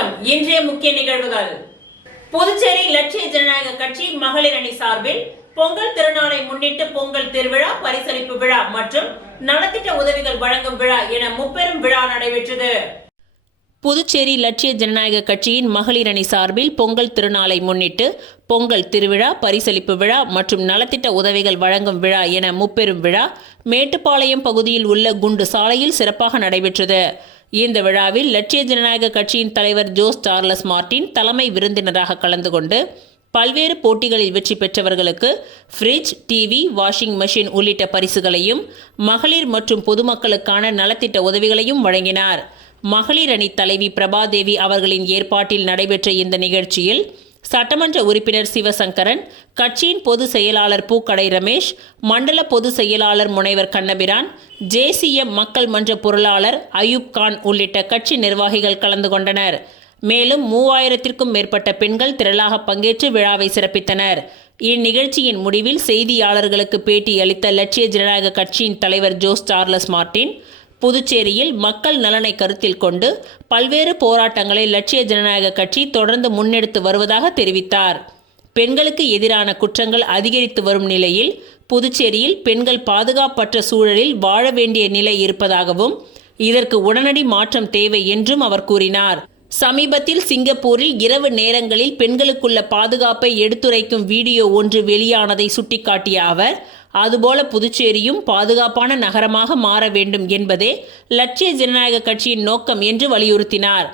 வணக்கம். இன்றைய முக்கிய நிகழ்வுகள். புதுச்சேரி லட்சிய ஜனநாயக கட்சி மகளிர் அணி சார்பில் பொங்கல் திருநாளை முன்னிட்டு பொங்கல் திருவிழா, பரிசளிப்பு விழா மற்றும் நலத்திட்ட உதவிகள் வழங்கும் விழா என முப்பெரும் விழா நடைபெற்றது. புதுச்சேரி லட்சிய ஜனநாயக கட்சியின் மகளிர் அணி சார்பில் பொங்கல் திருநாளை முன்னிட்டு பொங்கல் திருவிழா, பரிசளிப்பு விழா மற்றும் நலத்திட்ட உதவிகள் வழங்கும் விழா என முப்பெரும் விழா மேட்டுப்பாளையம் பகுதியில் உள்ள குண்டு சாலையில் சிறப்பாக நடைபெற்றது. இந்த விழாவில் லட்சிய ஜனநாயக கட்சியின் தலைவர் ஜோஸ் சார்லஸ் மார்டின் தலைமை விருந்தினராக கலந்து கொண்டு பல்வேறு போட்டிகளில் வெற்றி பெற்றவர்களுக்கு ஃப்ரிட்ஜ், டிவி, வாஷிங் மெஷின் உள்ளிட்ட பரிசுகளையும் மகளிர் மற்றும் பொதுமக்களுக்கான நலத்திட்ட உதவிகளையும் வழங்கினார். மகளிர் அணி தலைவி பிரபாதேவி அவர்களின் ஏற்பாட்டில் நடைபெற்ற இந்த நிகழ்ச்சியில் சட்டமன்ற உறுப்பினர் சிவசங்கரன், கட்சியின் பொதுச் செயலாளர் பூக்கடை ரமேஷ், மண்டல பொதுச் செயலாளர் முனைவர் கண்ணபிரான், JCM மக்கள் மன்ற பொருளாளர் அயூப் கான் உள்ளிட்ட கட்சி நிர்வாகிகள் கலந்து கொண்டனர். மேலும் 3000க்கும் மேற்பட்ட பெண்கள் திரளாக பங்கேற்று விழாவை சிறப்பித்தனர். இந்நிகழ்ச்சியின் முடிவில் செய்தியாளர்களுக்கு பேட்டி அளித்த லட்சிய ஜனநாயக கட்சியின் தலைவர் ஜோஸ் சார்லஸ் மார்டின், புதுச்சேரியில் மக்கள் நலனை கருத்தில் கொண்டு பல்வேறு போராட்டங்களை லட்சிய ஜனநாயக கட்சி தொடர்ந்து முன்னெடுத்து வருவதாக தெரிவித்தார். பெண்களுக்கு எதிரான குற்றங்கள் அதிகரித்து வரும் நிலையில் புதுச்சேரியில் பெண்கள் பாதுகாப்பற்ற சூழலில் வாழ வேண்டிய நிலை இருப்பதாகவும் இதற்கு உடனடி மாற்றம் தேவை என்றும் அவர் கூறினார். சமீபத்தில் சிங்கப்பூரில் இரவு நேரங்களில் பெண்களுக்குள்ள பாதுகாப்பை எடுத்துரைக்கும் வீடியோ ஒன்று வெளியானதை சுட்டிக்காட்டிய அவர், அதுபோல புதுச்சேரியும் பாதுகாப்பான நகரமாக மாற வேண்டும் என்பதே லட்சிய ஜனநாயக கட்சியின் நோக்கம் என்று வலியுறுத்தினார்.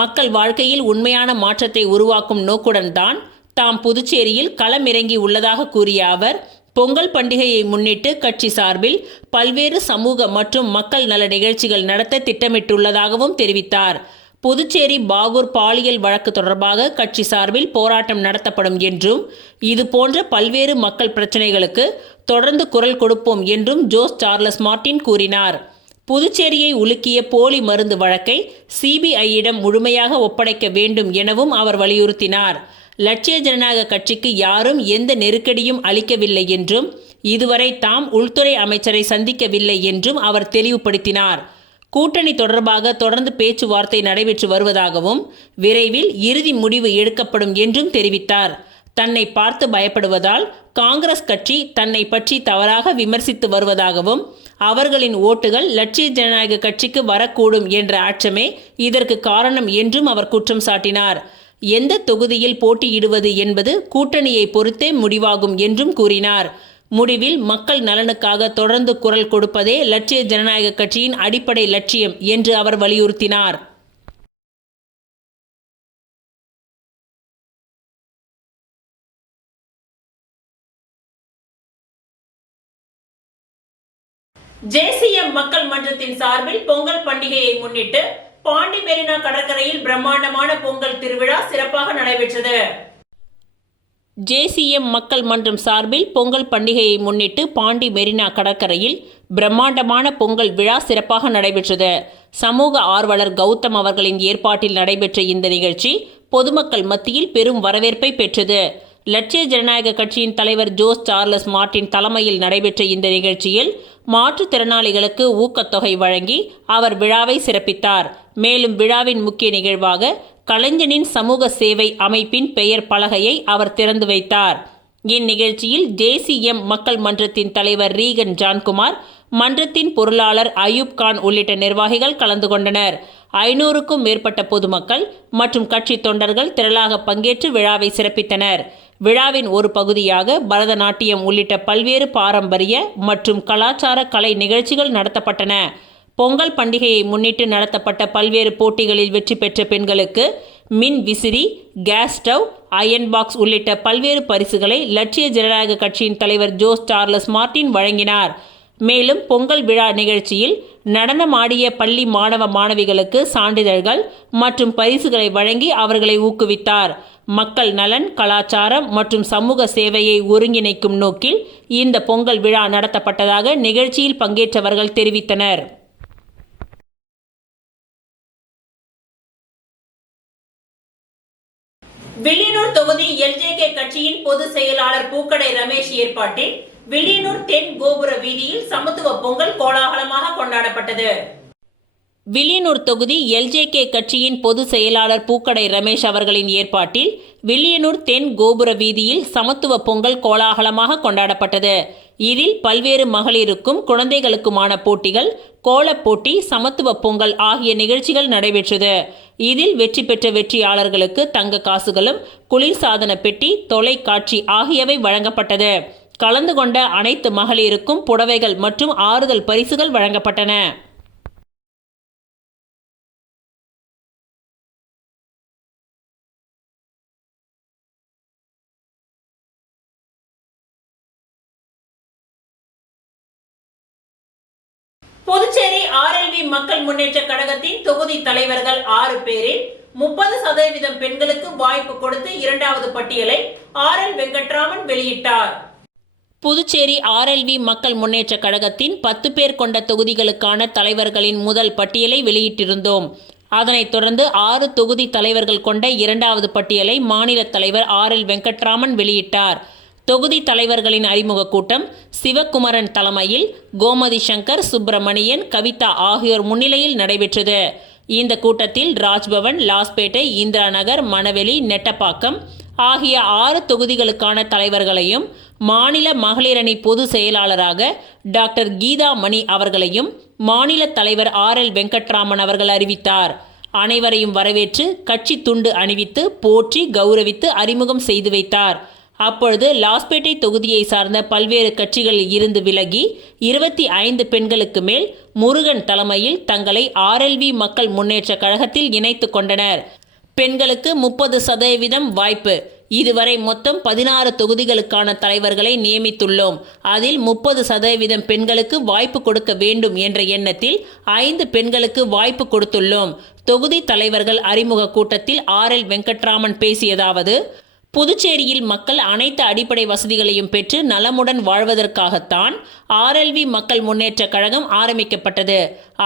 மக்கள் வாழ்க்கையில் உண்மையான மாற்றத்தை உருவாக்கும் நோக்குடன் தான் தாம் புதுச்சேரியில் களமிறங்கி உள்ளதாக கூறிய அவர், பொங்கல் பண்டிகையை முன்னிட்டு கட்சி சார்பில் பல்வேறு சமூக மற்றும் மக்கள் நல நிகழ்ச்சிகள் நடத்த திட்டமிட்டுள்ளதாகவும் தெரிவித்தார். புதுச்சேரி பாகூர் பாலியல் வழக்கு தொடர்பாக கட்சி சார்பில் போராட்டம் நடத்தப்படும் என்றும் இதுபோன்ற பல்வேறு மக்கள் பிரச்சனைகளுக்கு தொடர்ந்து குரல் கொடுப்போம் என்றும் ஜோஸ் சார்லஸ் மார்டின் கூறினார். புதுச்சேரியை உலுக்கிய போலி மருந்து வழக்கை CBIயிடம் முழுமையாக ஒப்படைக்க வேண்டும் எனவும் அவர் வலியுறுத்தினார். லட்சிய ஜனநாயக கட்சிக்கு யாரும் எந்த நெருக்கடியும் அளிக்கவில்லை என்றும் இதுவரை தாம் உள்துறை அமைச்சரை சந்திக்கவில்லை என்றும் அவர் தெளிவுபடுத்தினார். கூட்டணி தொடர்பாக தொடர்ந்து பேச்சுவார்த்தை நடைபெற்று வருவதாகவும் விரைவில் இறுதி முடிவு எடுக்கப்படும் என்றும் தெரிவித்தார். தன்னை பார்த்து பயப்படுவதால் காங்கிரஸ் கட்சி தன்னை பற்றி தவறாக விமர்சித்து வருவதாகவும் அவர்களின் ஓட்டுகள் லட்சிய ஜனநாயக கட்சிக்கு வரக்கூடும் என்ற அச்சமே இதற்கு காரணம் என்றும் அவர் குற்றம் சாட்டினார். எந்த தொகுதியில் போட்டியிடுவது என்பது கூட்டணியை பொறுத்தே முடிவாகும் என்றும் கூறினார். முடிவில் மக்கள் நலனுக்காக தொடர்ந்து குரல் கொடுப்பதே லட்சிய ஜனநாயக கட்சியின் அடிப்படை லட்சியம் என்று அவர் வலியுறுத்தினார். JCM மக்கள் மன்றத்தின் சார்பில் பொங்கல் பண்டிகையை முன்னிட்டு பாண்டி மெரினா கடற்கரையில் பிரம்மாண்டமான பொங்கல் திருவிழா சிறப்பாக நடைபெற்றது. JCM மக்கள் மன்றம் சார்பில் பொங்கல் பண்டிகையை முன்னிட்டு பாண்டி மெரினா கடற்கரையில் பிரம்மாண்டமான பொங்கல் விழா சிறப்பாக நடைபெற்றது. சமூக ஆர்வலர் கௌதம் அவர்களின் ஏற்பாட்டில் நடைபெற்ற இந்த நிகழ்ச்சி பொதுமக்கள் மத்தியில் பெரும் வரவேற்பை பெற்றது. லட்சிய ஜனநாயக கட்சியின் தலைவர் ஜோஸ் சார்லஸ் மார்டின் தலைமையில் நடைபெற்ற இந்த நிகழ்ச்சியில் மாற்றுத்திறனாளிகளுக்கு ஊக்கத்தொகை வழங்கி அவர் விழாவை சிறப்பித்தார். மேலும் விழாவின் முக்கிய நிகழ்வாக கலைஞனின் சமூக சேவை அமைப்பின் பெயர் பலகையை அவர் திறந்து வைத்தார். இந்நிகழ்ச்சியில் JCM மக்கள் மன்றத்தின் தலைவர் ரீகன் ஜான்குமார், மன்றத்தின் பொருளாளர் அயூப் கான் உள்ளிட்ட நிர்வாகிகள் கலந்து கொண்டனர். 500க்கும் மேற்பட்ட பொதுமக்கள் மற்றும் கட்சி தொண்டர்கள் திரளாக பங்கேற்று விழாவை சிறப்பித்தனர். விழாவின் ஒரு பகுதியாக பரதநாட்டியம் உள்ளிட்ட பல்வேறு பாரம்பரிய மற்றும் கலாச்சார கலை நிகழ்ச்சிகள் நடத்தப்பட்டன. பொங்கல் பண்டிகையை முன்னிட்டு நடத்தப்பட்ட பல்வேறு போட்டிகளில் வெற்றி பெற்ற பெண்களுக்கு மின் விசிறி, கேஸ் ஸ்டவ், அயன் பாக்ஸ் உள்ளிட்ட பல்வேறு பரிசுகளை லட்சிய ஜனநாயக கட்சியின் தலைவர் ஜோஸ் சார்லஸ் மார்டின் வழங்கினார். மேலும் பொங்கல் விழா நிகழ்ச்சியில் நடனமாடிய பள்ளி மாணவ மாணவிகளுக்கு சான்றிதழ்கள் மற்றும் பரிசுகளை வழங்கி அவர்களை ஊக்குவித்தார். மக்கள் நலன், கலாச்சாரம் மற்றும் சமூக சேவையை ஒருங்கிணைக்கும் நோக்கில் இந்த பொங்கல் விழா நடத்தப்பட்டதாக நிகழ்ச்சியில் பங்கேற்றவர்கள் தெரிவித்தனர். வில்லியனூர் தொகுதி LJK கட்சியின் பொதுச் செயலாளர் பூக்கடை ரமேஷ் ஏற்பாட்டில் வில்லியனூர் தென் கோபுர வீதியில் சமத்துவ பொங்கல் கோலாகலமாக கொண்டாடப்பட்டது. வில்லியனூர் தொகுதி எல்ஜேகே கட்சியின் பொதுச் செயலாளர் பூக்கடை ரமேஷ் அவர்களின் ஏற்பாட்டில் வில்லியனூர் தென் கோபுர வீதியில் சமத்துவ பொங்கல் கோலாகலமாக கொண்டாடப்பட்டது. இதில் பல்வேறு மகளிருக்கும் குழந்தைகளுக்குமான போட்டிகள், கோலப் போட்டி, சமத்துவ பொங்கல் ஆகிய நிகழ்ச்சிகள் நடைபெற்றது. இதில் வெற்றி பெற்ற வெற்றியாளர்களுக்கு தங்க காசுகளும், குளிர்சாதன பெட்டி, தொலைக்காட்சி ஆகியவை வழங்கப்பட்டது. கலந்து கொண்ட அனைத்து மகளிருக்கும் புடவைகள் மற்றும் ஆறுதல் பரிசுகள் வழங்கப்பட்டன. புதுச்சேரி ஆர்எல்வி மக்கள் முன்னேற்ற கழகத்தின் தொகுதி தலைவர்கள் 6 பேரில் 30% பெண்களுக்கு வாய்ப்பு கொடுத்து 2வது பட்டியலை ஆர்.எல். வெங்கட்ராமன் வெளியிட்டார். புதுச்சேரி ஆர்எல்வி மக்கள் முன்னேற்ற கழகத்தின் 10 பேர் கொண்ட தொகுதிகளுக்கான தலைவர்களின் முதல் பட்டியலை வெளியிட்டிருந்தோம். அதனைத் தொடர்ந்து 6 தொகுதி தலைவர்கள் கொண்ட 2வது பட்டியலை மாநில தலைவர் ஆர்.எல். வெங்கட்ராமன் வெளியிட்டார். தொகுதி தலைவர்களின் அறிமுக கூட்டம் சிவக்குமரன் தலைமையில் கோமதி சங்கர், சுப்பிரமணியன், கவிதா ஆகியோர் முன்னிலையில் நடைபெற்றது. இந்த கூட்டத்தில் ராஜ்பவன், லாஸ்பேட்டை, இந்திரா நகர், மணவெளி, நெட்டப்பாக்கம் ஆகிய 6 தொகுதிகளுக்கான தலைவர்களையும் மாநில மகளிரணி பொதுச் செயலாளராக டாக்டர் கீதா மணி அவர்களையும் மாநில தலைவர் ஆர்.எல். வெங்கட்ராமன் அவர்கள் அறிவித்தார். அனைவரையும் வரவேற்று கட்சி துண்டு அணிவித்து போற்றி கௌரவித்து அறிமுகம் செய்து வைத்தார். அப்பொழுது லாஸ்பேட்டை தொகுதியை சார்ந்த பல்வேறு கட்சிகளில் இருந்து விலகி 25 பெண்களுக்கு மேல் முருகன் தலைமையில் தங்களை ஆர்எல்வி மக்கள் முன்னேற்ற கழகத்தில் இணைத்து கொண்டனர். பெண்களுக்கு 30% வாய்ப்பு. இதுவரை மொத்தம் 16 தொகுதிகளுக்கான தலைவர்களை நியமித்துள்ளோம். அதில் 30% பெண்களுக்கு வாய்ப்பு கொடுக்க வேண்டும் என்ற எண்ணத்தில் 5 பெண்களுக்கு வாய்ப்பு கொடுத்துள்ளோம். தொகுதி தலைவர்கள் அறிமுக கூட்டத்தில் ஆர்.எல். வெங்கட்ராமன் பேசியதாவது: புதுச்சேரியில் மக்கள் அனைத்து அடிப்படை வசதிகளையும் பெற்று நலமுடன் வாழ்வதற்காகத்தான் ஆர்எல்வி மக்கள் முன்னேற்ற கழகம் ஆரம்பிக்கப்பட்டது.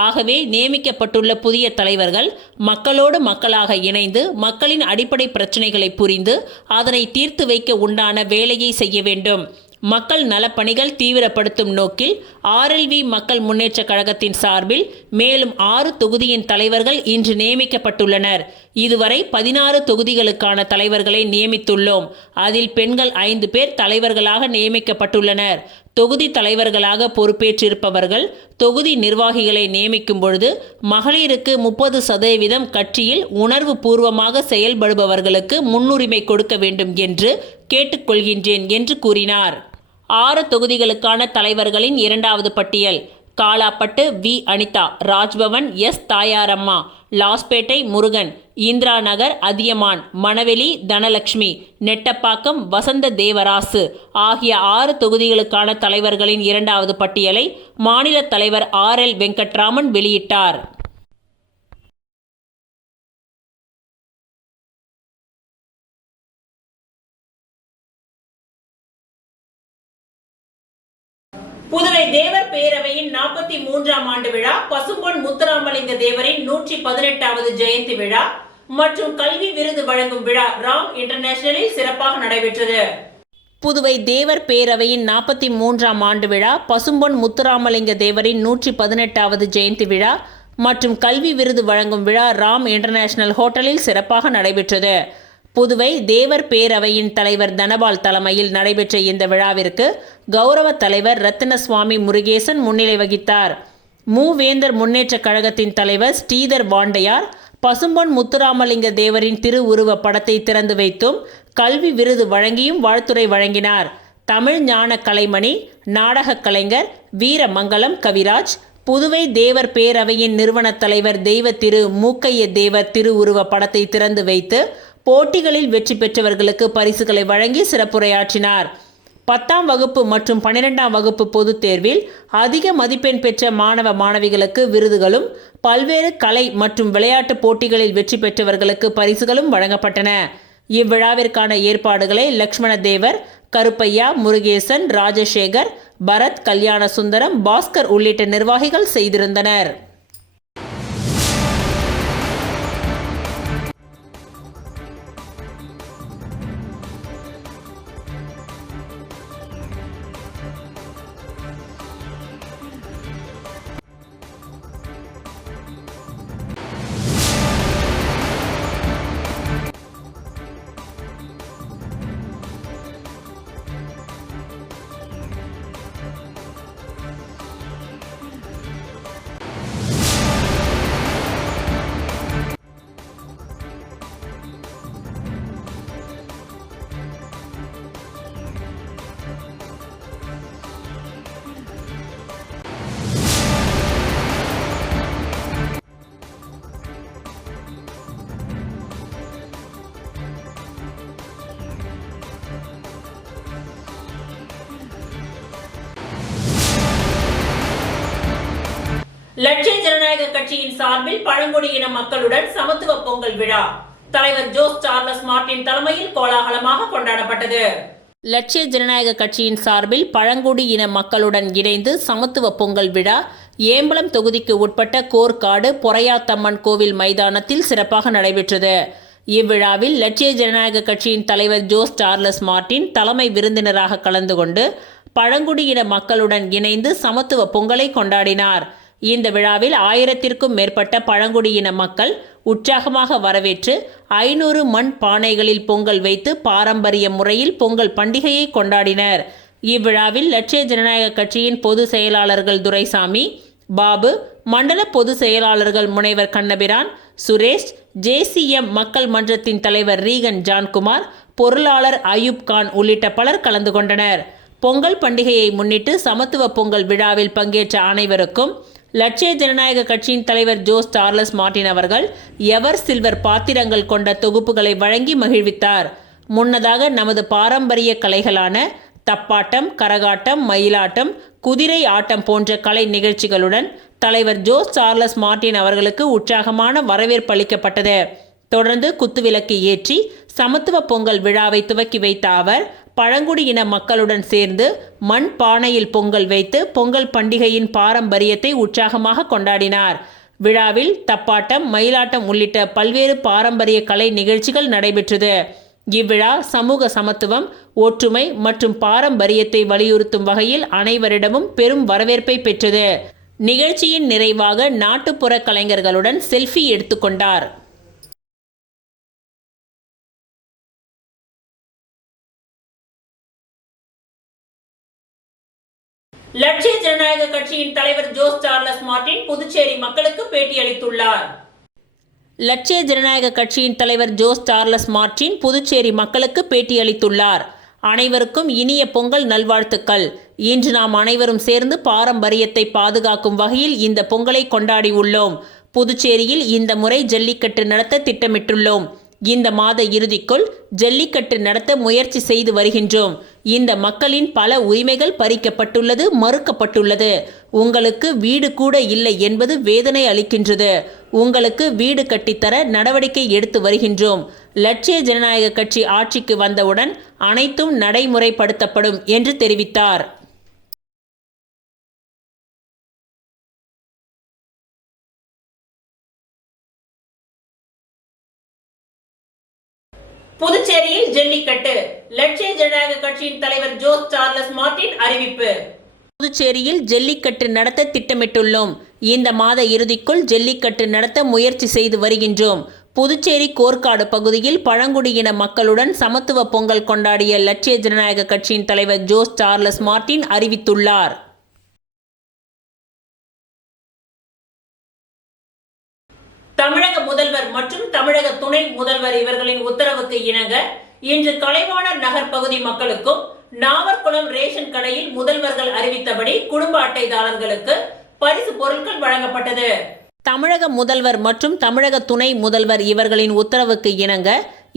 ஆகவே நியமிக்கப்பட்டுள்ள புதிய தலைவர்கள் மக்களோடு மக்களாக இணைந்து மக்களின் அடிப்படை பிரச்சனைகளை புரிந்து அதனை தீர்த்து வைக்க உண்டான வேலையை செய்ய வேண்டும். மக்கள் நலப்பணிகள் தீவிரப்படுத்தும் நோக்கில் ஆர்எல்வி மக்கள் முன்னேற்ற கழகத்தின் சார்பில் மேலும் 6 தொகுதியின் தலைவர்கள் இன்று நியமிக்கப்பட்டுள்ளனர். இதுவரை 16 தொகுதிகளுக்கான தலைவர்களை நியமித்துள்ளோம். அதில் பெண்கள் 5 பேர் தலைவர்களாக நியமிக்கப்பட்டுள்ளனர். தொகுதி தலைவர்களாக பொறுப்பேற்றிருப்பவர்கள் தொகுதி நிர்வாகிகளை நியமிக்கும் பொழுது மகளிருக்கு 30% கட்சியில் உணர்வு பூர்வமாக செயல்படுபவர்களுக்கு முன்னுரிமை கொடுக்க வேண்டும் என்று கேட்டுக்கொள்கின்றேன் என்று கூறினார். 6 தொகுதிகளுக்கான தலைவர்களின் 2வது பட்டியல்: காலாப்பட்டு வி. அனிதா, ராஜ்பவன் எஸ். தாயாரம்மா, லாஸ்பேட்டை முருகன், இந்திரா நகர் அதியமான், மணவெளி தனலட்சுமி, நெட்டப்பாக்கம் வசந்த தேவராசு ஆகிய 6 தொகுதிகளுக்கான தலைவர்களின் 2வது பட்டியலை மாநில தலைவர் ஆர்.எல். வெங்கட்ராமன் வெளியிட்டார். புதுவை தேவர் பேரவையின் 43ஆம் ஆண்டு விழா, பசும்பொன் முத்துராமலிங்க தேவரின் 118வது ஜெயந்தி விழா மற்றும் கல்வி விருது வழங்கும் விழா ராம் இன்டர்நேஷனலில் சிறப்பாக நடைபெற்றது. புதுவை தேவர் பேரவையின் 43ஆம் ஆண்டு விழா, பசும்பொன் முத்துராமலிங்க தேவரின் 118வது ஜெயந்தி விழா மற்றும் கல்வி விருது வழங்கும் விழா ராம் இன்டர்நேஷனல் ஹோட்டலில் சிறப்பாக நடைபெற்றது. புதுவை தேவர் பேரவையின் தலைவர் தனபால் தலைமையில் நடைபெற்ற இந்த விழாவிற்கு கௌரவ தலைவர் ரத்தினசுவாமி முருகேசன் முன்னிலை வகித்தார். மூவேந்தர் முன்னேற்ற கழகத்தின் தலைவர் ஸ்ரீதர் வாண்டையார் பசும்பொன் முத்துராமலிங்க தேவரின் திருவுருவ படத்தை திறந்து வைத்தும் கல்வி விருது வழங்கியும் வாழ்த்துரை வழங்கினார். தமிழ் ஞான கலைமணி, நாடக கலைஞர் வீரமங்கலம் கவிராஜ், புதுவை தேவர் பேரவையின் நிறுவன தலைவர் தெய்வ திரு மூக்கைய தேவர் திருவுருவ படத்தை திறந்து வைத்து போட்டிகளில் வெற்றி பெற்றவர்களுக்கு பரிசுகளை வழங்கி சிறப்புரையாற்றினார். 10ஆம் வகுப்பு மற்றும் 12ஆம் வகுப்பு பொதுத் தேர்வில் அதிக மதிப்பெண் பெற்ற மாணவ மாணவிகளுக்கு விருதுகளும், பல்வேறு கலை மற்றும் விளையாட்டு போட்டிகளில் வெற்றி பெற்றவர்களுக்கு பரிசுகளும் வழங்கப்பட்டன. இவ்விழாவிற்கான ஏற்பாடுகளை லக்ஷ்மண தேவர், கருப்பையா, முருகேசன், ராஜசேகர், பரத், கல்யாண சுந்தரம், பாஸ்கர் உள்ளிட்ட நிர்வாகிகள் செய்திருந்தனர். லட்சிய ஜனநாயக கட்சியின் சார்பில் பழங்குடியின மக்களுடன் சமத்துவ பொங்கல் விழா தலைவர் ஜோஸ் சார்லஸ் மார்டின் தலைமையில் கோலாகலமாக கொண்டாடப்பட்டது. லட்சிய ஜனநாயக கட்சியின் சார்பில் பழங்குடியின மக்களுடன் இணைந்து சமத்துவ பொங்கல் விழா ஏம்பலம் தொகுதிக்கு உட்பட்ட கோர்க்காடு பொறையாத்தம்மன் கோவில் மைதானத்தில் சிறப்பாக நடைபெற்றது. இவ்விழாவில் லட்சிய ஜனநாயக கட்சியின் தலைவர் ஜோஸ் சார்லஸ் மார்டின் தலைமை விருந்தினராக கலந்து கொண்டு பழங்குடியின மக்களுடன் இணைந்து சமத்துவ பொங்கலை கொண்டாடினார். இந்த விழாவில் 1000க்கும் மேற்பட்ட பழங்குடியின மக்கள் உற்சாகமாக வரவேற்று 500 மண் பானைகளில் பொங்கல் வைத்து பாரம்பரிய முறையில் பொங்கல் பண்டிகையை கொண்டாடினர். இவ்விழாவில் லட்சிய ஜனநாயக கட்சியின் பொதுச் செயலாளர்கள் துரைசாமி, பாபு, மண்டல பொதுச் செயலாளர்கள் முனைவர் கண்ணபிரான், சுரேஷ், JCM மக்கள் மன்றத்தின் தலைவர் ரீகன் ஜான்குமார், பொருளாளர் அயூப் கான் உள்ளிட்ட பலர் கலந்து கொண்டனர். பொங்கல் பண்டிகையை முன்னிட்டு சமத்துவ பொங்கல் விழாவில் பங்கேற்ற அனைவருக்கும் லட்சிய ஜனநாயக கட்சியின் தலைவர் ஜோஸ் சார்லஸ் மார்டின் அவர்கள் எவர் சில்வர் பாத்திரங்கள் கொண்ட தொகுப்புகளை வழங்கி மகிழ்வித்தார். முன்னதாக நமது பாரம்பரிய கலைகளான தப்பாட்டம், கரகாட்டம், மயிலாட்டம், குதிரை ஆட்டம் போன்ற கலை நிகழ்ச்சிகளுடன் தலைவர் ஜோஸ் சார்லஸ் மார்டின் அவர்களுக்கு உற்சாகமான வரவேற்பு அளிக்கப்பட்டது. தொடர்ந்து குத்துவிளக்கு ஏற்றி சமத்துவ பொங்கல் விழாவை துவக்கி வைத்த அவர் பழங்குடியின மக்களுடன் சேர்ந்து மண் பானையில் பொங்கல் வைத்து பொங்கல் பண்டிகையின் பாரம்பரியத்தை உற்சாகமாக கொண்டாடினார். விழாவில் தப்பாட்டம், மயிலாட்டம் உள்ளிட்ட பல்வேறு பாரம்பரிய கலை நிகழ்ச்சிகள் நடைபெற்றது. இவ்விழா சமூக சமத்துவம், ஒற்றுமை மற்றும் பாரம்பரியத்தை வலியுறுத்தும் வகையில் அனைவரிடமும் பெரும் வரவேற்பை பெற்றது. நிகழ்ச்சியின் நிறைவாக நாட்டுப்புற கலைஞர்களுடன் செல்ஃபி எடுத்துக்கொண்டார். லட்சிய ஜனநாயக கட்சியின் தலைவர் ஜோஸ் சார்லஸ் மார்டின் புதுச்சேரி மக்களுக்கு பேட்டியளித்துள்ளார். லட்சிய ஜனநாயக கட்சியின் தலைவர் ஜோஸ் சார்லஸ் மார்டின் புதுச்சேரி மக்களுக்கு பேட்டியளித்துள்ளார். அனைவருக்கும் இனிய பொங்கல் நல்வாழ்த்துக்கள். இன்று நாம் அனைவரும் சேர்ந்து பாரம்பரியத்தை பாதுகாக்கும் வகையில் இந்த பொங்கலை கொண்டாடி உள்ளோம். புதுச்சேரியில் இந்த முறை ஜல்லிக்கட்டு நடத்த திட்டமிட்டுள்ளோம். இந்த மாத இறுதிக்குள் ஜல்லிக்கட்டு நடத்த முயற்சி செய்து வருகின்றோம். இந்த மக்களின் பல உரிமைகள் பறிக்கப்பட்டுள்ளது, மறுக்கப்பட்டுள்ளது. உங்களுக்கு வீடு கூட இல்லை என்பது வேதனை அளிக்கின்றது. உங்களுக்கு வீடு கட்டித்தர நடவடிக்கை எடுத்து வருகின்றோம். லட்சிய ஜனநாயக கட்சி ஆட்சிக்கு வந்தவுடன் அனைத்தும் நடைமுறைப்படுத்தப்படும் என்று தெரிவித்தார். புதுச்சேரியில் ஜல்லிக்கட்டு லட்சிய ஜனநாயக கட்சியின் தலைவர் ஜோஸ் சார்லஸ் மார்டின் அறிவிப்பு. புதுச்சேரியில் ஜல்லிக்கட்டு நடத்த திட்டமிட்டுள்ளோம். இந்த மாத இறுதிக்குள் ஜல்லிக்கட்டு நடத்த முயற்சி செய்து வருகின்றோம். புதுச்சேரி கோர்க்காடு பகுதியில் பழங்குடியின மக்களுடன் சமத்துவ பொங்கல் கொண்டாடிய லட்சிய ஜனநாயக கட்சியின் தலைவர் ஜோஸ் சார்லஸ் மார்டின் அறிவித்துள்ளார். தமிழக முதல்வர் மற்றும் தமிழக துணை முதல்வர் இவர்களின் உத்தரவுக்கு இணங்க இன்று கலைவாணர் நகர் பகுதி மக்களுக்கும் நாவற்குளம் ரேஷன் கடையில் முதல்வர்கள் அறிவித்தபடி குடும்ப அட்டைதாரர்களுக்கு பரிசு பொருட்கள் வழங்கப்பட்டது. தமிழக முதல்வர் மற்றும் தமிழக துணை முதல்வர் இவர்களின் உத்தரவுக்கு இணங்க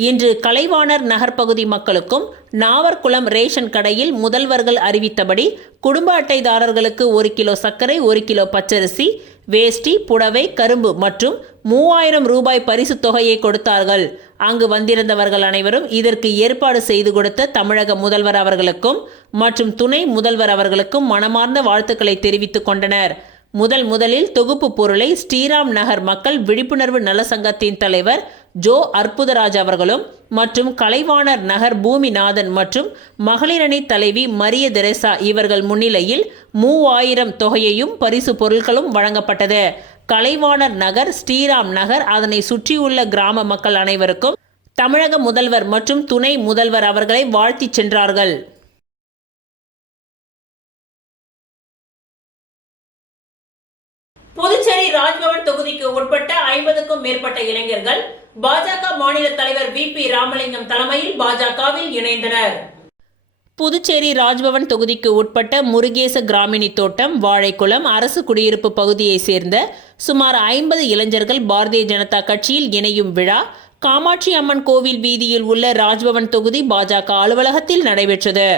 இன்று கலைவாணர் நகர் பகுதி மக்களுக்கும் நாவற்குளம் ரேஷன் கடையில் முதல்வர்கள் அறிவித்தபடி குடும்ப அட்டைதாரர்களுக்கு 1 கிலோ சர்க்கரை, 1 கிலோ பச்சரிசி, வேஷ்டி, புடவை, கரும்பு மற்றும் 3000 ரூபாய் பரிசு தொகையை கொடுத்தார்கள். அங்கு வந்திருந்தவர்கள் அனைவரும் இதற்கு ஏற்பாடு செய்து கொடுத்த தமிழக முதல்வர் அவர்களுக்கும் மற்றும் துணை முதல்வர் அவர்களுக்கும் மனமார்ந்த வாழ்த்துக்களை தெரிவித்துக் கொண்டனர். முதலில் தொகுப்பு பொருளை ஸ்ரீராம் நகர் மக்கள் விழிப்புணர்வு நல சங்கத்தின் தலைவர் ஜோ அற்புதராஜ் அவர்களும் மற்றும் கலைவாணர் நகர் பூமிநாதன் மற்றும் மகளிரணி தலைவி மரிய தெரேசா இவர்கள் முன்னிலையில் 3000 தொகையையும் பரிசு பொருட்களும் வழங்கப்பட்டது. கலைவாணர் நகர், ஸ்ரீராம் நகர், அதனை சுற்றியுள்ள கிராம மக்கள் அனைவருக்கும் தமிழக முதல்வர் மற்றும் துணை முதல்வர் அவர்களை வாழ்த்திச் சென்றார்கள். புதுச்சேரி ராஜ்பவன் தொகுதிக்கு உட்பட்ட 50க்கும் மேற்பட்ட இளைஞர்கள் பாஜக மாநில தலைவர் VP ராமலிங்கம் தலைமையில் பாஜகவில் இணைந்தனர். புதுச்சேரி ராஜ்பவன் தொகுதிக்கு உட்பட்ட முருகேச கிராமினி தோட்டம், வாழைக்குளம் அரசு குடியிருப்பு பகுதியை சேர்ந்த சுமார் 50 இளைஞர்கள் பாரதிய ஜனதா கட்சியில் இணையும் விழா காமாட்சி அம்மன் கோவில் வீதியில் உள்ள ராஜ்பவன் தொகுதி பாஜக அலுவலகத்தில் நடைபெற்றது.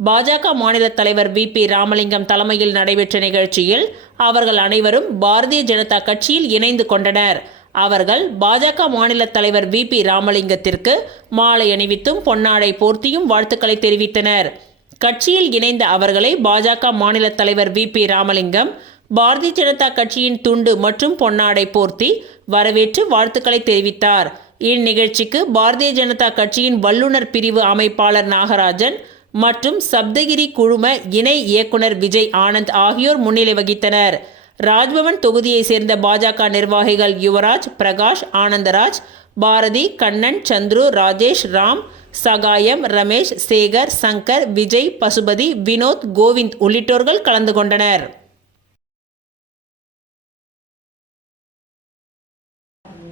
பாஜக மாநில தலைவர் VP ராமலிங்கம் தலைமையில் நடைபெற்ற நிகழ்ச்சியில் அவர்கள் அனைவரும் பாரதிய ஜனதா கட்சியில் இணைந்து கொண்டனர். அவர்கள் பாஜக மாநில தலைவர் VP ராமலிங்கத்திற்கு மாலை அணிவித்தும் பொன்னாடை போர்த்தியும் வாழ்த்துக்களை தெரிவித்தனர். கட்சியில் இணைந்த அவர்களை பாஜக மாநில தலைவர் VP ராமலிங்கம் பாரதிய ஜனதா கட்சியின் துண்டு மற்றும் பொன்னாடை போர்த்தி வரவேற்று வாழ்த்துக்களை தெரிவித்தார். இந்நிகழ்ச்சிக்கு பாரதிய ஜனதா கட்சியின் வல்லுநர் பிரிவு அமைப்பாளர் நாகராஜன் மற்றும் சப்தகிரி குழும இணை இயக்குனர் விஜய் ஆனந்த் ஆகியோர் முன்னிலை வகித்தனர். ராஜ்பவன் தொகுதியை சேர்ந்த பாஜக நிர்வாகிகள் யுவராஜ், பிரகாஷ், ஆனந்தராஜ், பாரதி, கண்ணன், சந்துரு, ராஜேஷ், ராம், சகாயம், ரமேஷ், சேகர், சங்கர், விஜய், பசுபதி, வினோத், கோவிந்த் உள்ளிட்டோர்கள் கலந்து கொண்டனர்.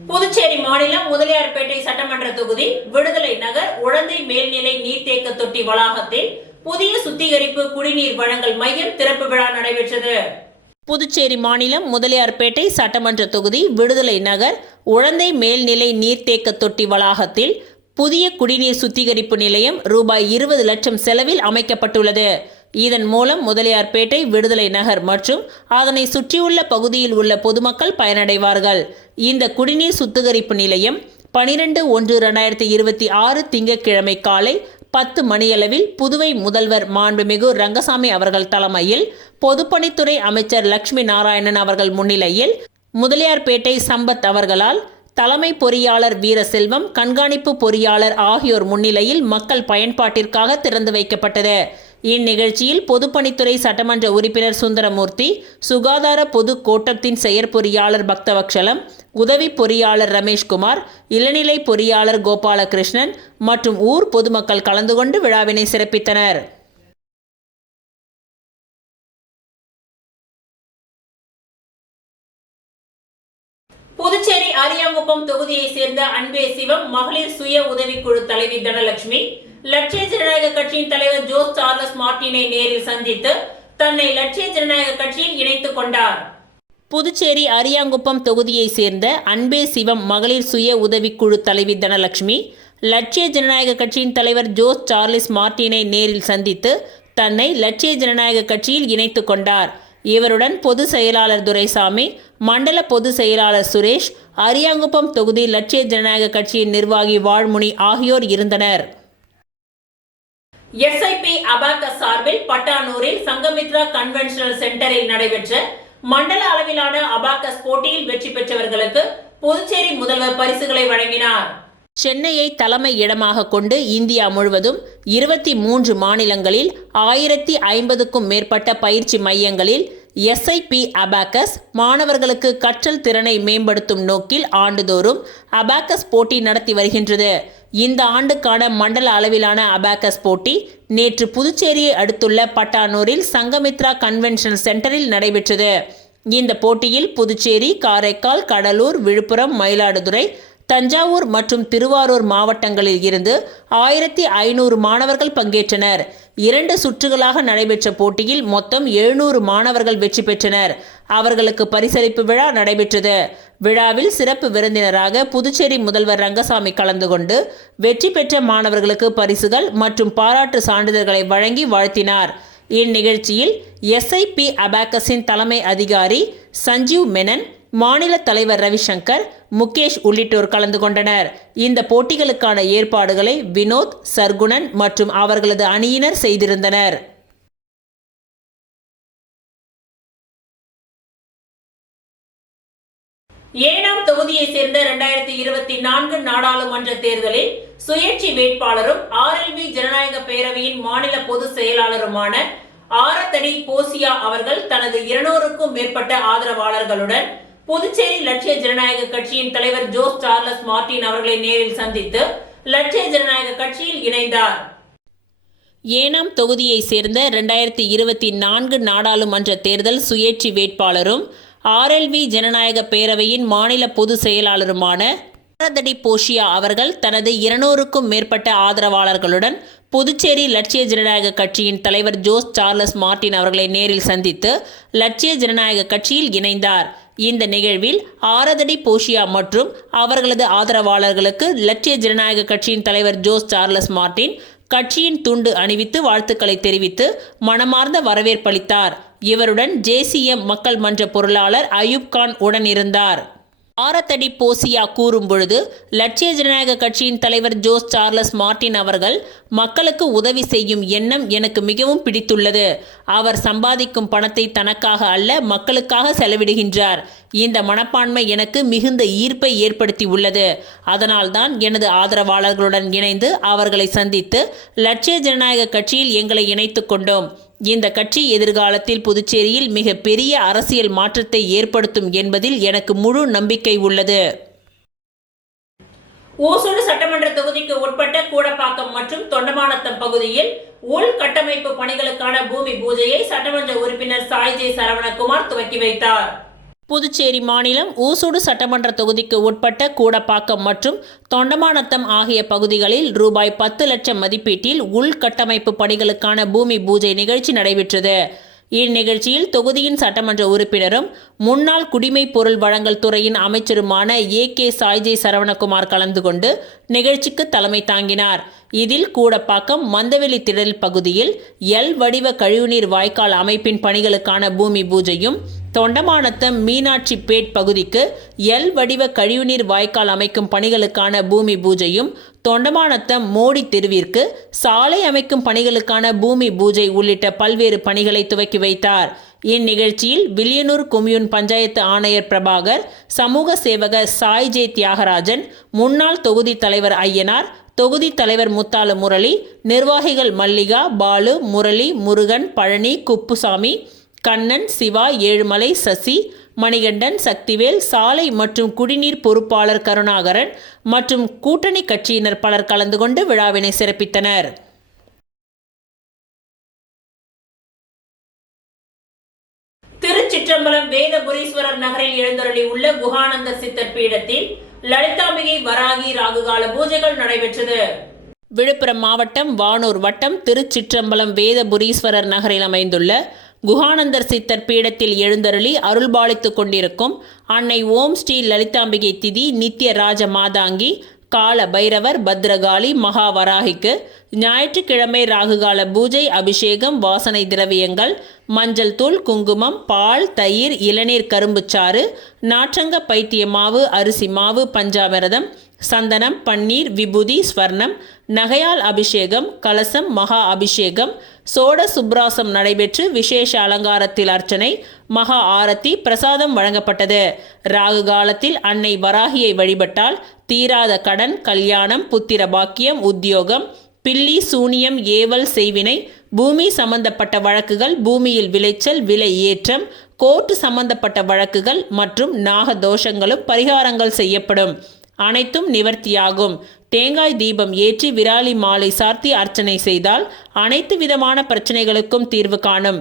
புதுச்சேரி மாநிலம் முதலியார்பேட்டை சட்டமன்ற தொகுதி விடுதலை நகர் உழந்தை மேல்நிலை நீர்த்தேக்க தொட்டி வளாகத்தில் புதிய சுத்திகரிப்பு குடிநீர் வழங்கல் மையம் திறப்பு விழா நடைபெற்றது. புதுச்சேரி மாநிலம் முதலியார்பேட்டை சட்டமன்ற தொகுதி விடுதலை நகர் உழந்தை மேல்நிலை நீர்த்தேக்க தொட்டி வளாகத்தில் புதிய குடிநீர் சுத்திகரிப்பு நிலையம் ரூபாய் 20 லட்சம் செலவில் அமைக்கப்பட்டுள்ளது. இதன் மூலம் முதலியார்பேட்டை, விடுதலை நகர் மற்றும் அதனை சுற்றியுள்ள பகுதியில் உள்ள பொதுமக்கள் பயனடைவார்கள். இந்த குடிநீர் சுத்திகரிப்பு நிலையம் 12/1/2026 திங்கட்கிழமை காலை 10 மணியளவில் புதுவை முதல்வர் மாண்புமிகு ரங்கசாமி அவர்கள் தலைமையில் பொதுப்பணித்துறை அமைச்சர் லட்சுமி நாராயணன் அவர்கள் முன்னிலையில் முதலியார்பேட்டை சம்பத் அவர்களால் தலைமை பொறியாளர் வீரசெல்வம், கண்காணிப்பு பொறியாளர் ஆகியோர் முன்னிலையில் மக்கள் பயன்பாட்டிற்காக திறந்து வைக்கப்பட்டது. இந்நிகழ்ச்சியில் பொதுப்பணித்துறை சட்டமன்ற உறுப்பினர் சுந்தரமூர்த்தி, சுகாதார பொது கோட்டத்தின் செயற்பொறியாளர் பக்தவக்ஷலம், உதவி பொறியாளர் ரமேஷ்குமார், இளநிலை பொறியாளர் கோபாலகிருஷ்ணன் மற்றும் ஊர் பொதுமக்கள் கலந்து கொண்டு விழாவினை சிறப்பித்தனர். புதுச்சேரி அரியாங்குப்பம் தொகுதியை சேர்ந்த அன்பே சிவம் மகளிர் சுய உதவிக்குழு தலைவி தனலட்சுமி லட்சிய ஜனநாயக கட்சியின் தலைவர் ஜோஸ் சார்லஸ் மார்டினை நேரில் சந்தித்து தன்னை லட்சிய ஜனநாயக கட்சியில் இணைத்துக் கொண்டார். புதுச்சேரி அரியாங்குப்பம் தொகுதியை சேர்ந்த அன்பே சிவம் மகளிர் சுய உதவிக்குழு தலைவி தனலட்சுமி லட்சிய ஜனநாயக கட்சியின் தலைவர் ஜோஸ் சார்லஸ் மார்டினை நேரில் சந்தித்து தன்னை லட்சிய ஜனநாயக கட்சியில் இணைத்துக் கொண்டார். இவருடன் பொதுச் செயலாளர் துரைசாமி, மண்டல பொதுச் செயலாளர் சுரேஷ், அரியாங்குப்பம் தொகுதி லட்சிய ஜனநாயக கட்சியின் நிர்வாகி வாழ்முனி ஆகியோர் இருந்தனர். SIP அபாகஸ் சார்பில் பட்டானூரில் சங்கமித்ரா கன்வென்ஷனல் சென்டரில் நடைபெற்ற மண்டல அளவிலான அபாகஸ் போட்டியில் வெற்றி பெற்றவர்களுக்கு புதுச்சேரி முதல்வர் பரிசுகளை வழங்கினார். சென்னையை தலைமை இடமாக கொண்டு இந்தியா முழுவதும் 23 மாநிலங்களில் 1050க்கும் மேற்பட்ட பயிற்சி மையங்களில் SIP அபாகஸ் மாணவர்களுக்கு கற்றல் திறனை மேம்படுத்தும் நோக்கில் ஆண்டுதோறும் அபாகஸ் போட்டி நடத்தி வருகின்றது. இந்த ஆண்டுக்கான மண்டல அளவிலான அபாகஸ் போட்டி நேற்று புதுச்சேரியை அடுத்துள்ள பட்டானூரில் சங்கமித்ரா கன்வென்ஷன் சென்டரில் நடைபெற்றது. இந்த போட்டியில் புதுச்சேரி, காரைக்கால், கடலூர், விழுப்புரம், மயிலாடுதுறை, தஞ்சாவூர் மற்றும் திருவாரூர் மாவட்டங்களில் இருந்து 1500 மாணவர்கள் பங்கேற்றனர். 2 சுற்றுகளாக நடைபெற்ற போட்டியில் மொத்தம் 700 மாணவர்கள் வெற்றி பெற்றனர். அவர்களுக்கு பரிசளிப்பு விழா நடைபெற்றது. விழாவில் சிறப்பு விருந்தினராக புதுச்சேரி முதல்வர் ரங்கசாமி கலந்து கொண்டு வெற்றி பெற்ற மாணவர்களுக்கு பரிசுகள் மற்றும் பாராட்டு சான்றிதழ்களை வழங்கி வாழ்த்தினார். இந்நிகழ்ச்சியில் SIP அபாகஸின் தலைமை அதிகாரி சஞ்சீவ் மெனன், மாநில தலைவர் ரவிசங்கர், முகேஷ் உள்ளிட்டோர் கலந்து கொண்டனர். இந்த போட்டிகளுக்கான ஏற்பாடுகளை வினோத், சர்குணன் மற்றும் அவர்களது அணியினர் செய்திருந்தனர். ஏனாம் தொகுதியை சேர்ந்த 2024 நாடாளுமன்ற தேர்தலில் சுயேட்சை வேட்பாளரும் RLV ஜனநாயக பேரவையின் மாநில பொதுச் செயலாளருமான ஆரத்தடி போசியா அவர்கள் தனது 200க்கும் மேற்பட்ட ஆதரவாளர்களுடன் புதுச்சேரி லட்சிய ஜனநாயக கட்சியின் தலைவர் ஜோஸ் சார்லஸ் மார்டின் அவர்களை நேரில் சந்தித்து லட்சிய ஜனநாயக கட்சியில் இணைந்தார். ஏனாம் தொகுதியை சேர்ந்த 2024 நாடாளுமன்ற தேர்தல் சுயேட்சை வேட்பாளரும் RLV ஜனநாயக பேரவையின் மாநில பொதுச் செயலாளருமான ஆரத்தடி போசியா அவர்கள் தனது 200க்கும் மேற்பட்ட ஆதரவாளர்களுடன் புதுச்சேரி லட்சிய ஜனநாயக கட்சியின் தலைவர் ஜோஸ் சார்லஸ் மார்டின் அவர்களை நேரில் சந்தித்து லட்சிய ஜனநாயக கட்சியில் இணைந்தார். இந்த நிகழ்வில் ஆரத்தடி போசியா மற்றும் அவர்களது ஆதரவாளர்களுக்கு லட்சிய ஜனநாயக கட்சியின் தலைவர் ஜோஸ் சார்லஸ் மார்டின் கட்சியின் துண்டு அணிவித்து வாழ்த்துக்களை தெரிவித்து மனமார்ந்த வரவேற்பளித்தார். இவருடன் JCM மக்கள் மன்ற பொருளாளர் அயூப் கான் உடனிருந்தார். ஆரத்தடி போசியா கூறும் பொழுது, லட்சிய ஜனநாயக கட்சியின் தலைவர் ஜோஸ் சார்லஸ் மார்டின் அவர்கள் மக்களுக்கு உதவி செய்யும் எண்ணம் எனக்கு மிகவும் பிடித்துள்ளது. அவர் சம்பாதிக்கும் பணத்தை தனக்காக அல்ல, மக்களுக்காக செலவிடுகின்றார். இந்த மனப்பான்மை எனக்கு மிகுந்த ஈர்ப்பை ஏற்படுத்தி உள்ளது. அதனால்தான் எனது ஆதரவாளர்களுடன் இணைந்து அவர்களை சந்தித்து லட்சிய ஜனநாயக கட்சியில் எங்களை இணைத்துக் கொண்டோம். இந்த கட்சி எதிர்காலத்தில் புதுச்சேரியில் மிக பெரிய அரசியல் மாற்றத்தை ஏற்படுத்தும் என்பதில் எனக்கு முழு நம்பிக்கை உள்ளது. ஓசூர் சட்டமன்ற தொகுதிக்கு உட்பட்ட கூடப்பாக்கம் மற்றும் தொண்டமானத்தம் பகுதியில் உள்கட்டமைப்பு பணிகளுக்கான பூமி பூஜையை சட்டமன்ற உறுப்பினர் சாய் ஜே சரவணகுமார் துவக்கி வைத்தார். புதுச்சேரி மாநிலம் ஓசூர் சட்டமன்ற தொகுதிக்கு உட்பட்ட கூடப்பாக்கம் மற்றும் தொண்டமானத்தம் ஆகிய பகுதிகளில் ரூபாய் 10 லட்சம் மதிப்பீட்டில் உள்கட்டமைப்பு பணிகளுக்கான பூமி பூஜை நிகழ்ச்சி நடைபெற்றது. இந்நிகழ்ச்சியில் தொகுதியின் சட்டமன்ற உறுப்பினரும் முன்னாள் குடிமைப் பொருள் வழங்கல் துறையின் அமைச்சருமான AK சாய் ஜே சரவணகுமார் கலந்து கொண்டு நிகழ்ச்சிக்கு தலைமை தாங்கினார். இதில் கூடப்பாக்கம் மந்தவெளி திடல் பகுதியில் L வடிவ கழிவுநீர் வாய்க்கால் அமைப்பின் பணிகளுக்கான பூமி பூஜையும், தொண்டமானத்தம் மீனாட்சி பேட் பகுதிக்கு L வடிவ கழிவுநீர் வாய்க்கால் அமைக்கும் பணிகளுக்கான பூமி பூஜையும், தொண்டமானத்தம் மோடி தெருவிற்கு சாலை அமைக்கும் பணிகளுக்கான பூமி பூஜை உள்ளிட்ட பல்வேறு பணிகளை துவக்கி வைத்தார். இந்நிகழ்ச்சியில் வில்லியனூர் கொம்யூன் பஞ்சாயத்து ஆணையர் பிரபாகர், சமூக சேவகர் சாய் ஜே தியாகராஜன், முன்னாள் தொகுதி தலைவர் ஐயனார், தொகுதி தலைவர் முத்தாலு முரளி, நிர்வாகிகள் மல்லிகா, பாலு, முரளி, முருகன், பழனி, குப்புசாமி, கண்ணன், சிவா, ஏழுமலை, சசி, மணிகண்டன், சக்திவேல், சாலை மற்றும் குடிநீர் பொறுப்பாளர் கருணாகரன் மற்றும் கூட்டணி கட்சியினர் பலர் கலந்து கொண்டு விழாவினை சிறப்பித்தனர். திருச்சிற்றம்பலம் வேதபுரீஸ்வரர் நகரில் எழுந்தருளி உள்ள குஹானந்தர் சித்தர் பீடத்தில் லலிதாம்பிகை வராகி ராகுகால பூஜைகள் நடைபெற்றது. விழுப்புரம் மாவட்டம் வானூர் வட்டம் திருச்சிற்றம்பலம் வேதபுரீஸ்வரர் நகரில் அமைந்துள்ள குஹானந்தர் சித்தர் பீடத்தில் எழுந்தருளி அருள்பாலித்துக் கொண்டிருக்கும் அன்னை ஓம் ஸ்ரீ லலிதாம்பிகை திதி நித்திய ராஜ மாதாங்கி கால பைரவர் பத்ரகாளி மகாவராகிக்கு ஞாயிற்றுக்கிழமை ராகுகால பூஜை, அபிஷேகம், வாசனை திரவியங்கள், மஞ்சள் தூள், குங்குமம், பால், தயிர், இளநீர், கரும்புச்சாறு, நாற்றங்க பைத்திய மாவு, அரிசி மாவு, பஞ்சாமிரதம், சந்தனம், பன்னீர், விபூதி, ஸ்வர்ணம், நகையால் அபிஷேகம், கலசம், மகா அபிஷேகம், சோட சுப்ராசம் நடைபெற்று விசேஷ அலங்காரத்தில் அர்ச்சனை, மகா ஆரத்தி, பிரசாதம் வழங்கப்பட்டது. ராகு காலத்தில் அன்னை வராகியை வழிபட்டால் தீராத கடன், கல்யாணம், புத்திர பாக்கியம், உத்தியோகம், பில்லி சூனியம், ஏவல், செய்வினை, பூமி சம்பந்தப்பட்ட வழக்குகள், பூமியில் விளைச்சல், விலை ஏற்றம், கோர்ட்டு சம்பந்தப்பட்ட வழக்குகள் மற்றும் நாக தோஷங்களும் பரிகாரங்கள் செய்யப்படும். அனைத்தும் நிவர்த்தியாகும். தேங்காய் தீபம் ஏற்றி விராலி மாலை சார்த்தி அர்ச்சனை செய்தால் அனைத்து விதமான பிரச்சனைகளுக்கும் தீர்வு காணும்.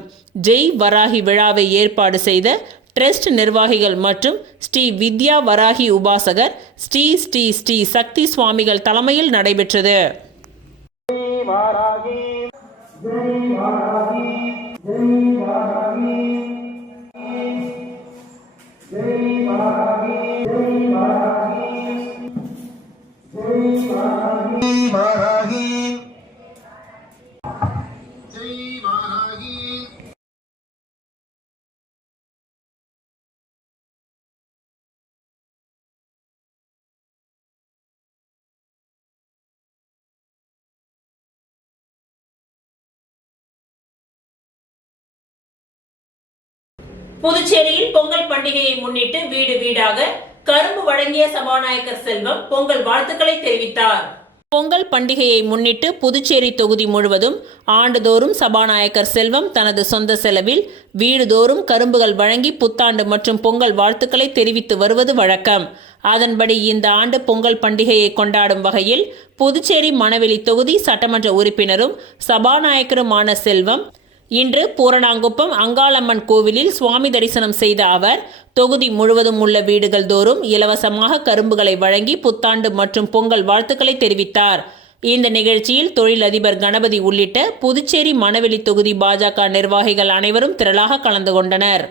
ஜெய் வராகி விழாவை ஏற்பாடு செய்த ட்ரஸ்ட் நிர்வாகிகள் மற்றும் ஸ்ரீ வித்யா வராகி உபாசகர் ஸ்ரீ ஸ்ரீ ஸ்ரீ சக்தி சுவாமிகள் தலைமையில் நடைபெற்றது. புதுச்சேரியில் பொங்கல் பண்டிகையை முன்னிட்டு வீடு வீடாக கரும்பு வழங்கிய சபாநாயகர் செல்வம் பொங்கல் வாழ்த்துக்களை தெரிவித்தார். பொங்கல் பண்டிகையை முன்னிட்டு புதுச்சேரி தொகுதி முழுவதும் ஆண்டுதோறும் சபாநாயகர் செல்வம் தனது சொந்த செலவில் வீடுதோறும் கரும்புகள் வழங்கி புத்தாண்டு மற்றும் பொங்கல் வாழ்த்துக்களை தெரிவித்து வருவது வழக்கம். அதன்படி இந்த ஆண்டு பொங்கல் பண்டிகையை கொண்டாடும் வகையில் புதுச்சேரி மணவெளி தொகுதி சட்டமன்ற உறுப்பினரும் சபாநாயகருமான செல்வம் இன்று பூரணாங்குப்பம் அங்காளம்மன் கோவிலில் சுவாமி தரிசனம் செய்த அவர் தொகுதி முழுவதும் உள்ள வீடுகள் தோறும் இலவசமாக கரும்புகளை வழங்கி புத்தாண்டு மற்றும் பொங்கல் வாழ்த்துக்களை தெரிவித்தார். இந்த நிகழ்ச்சியில் தொழிலதிபர் கணபதி உள்ளிட்ட புதுச்சேரி மணவெளி தொகுதி பாஜக நிர்வாகிகள் அனைவரும் திரளாக கலந்து கொண்டனர்.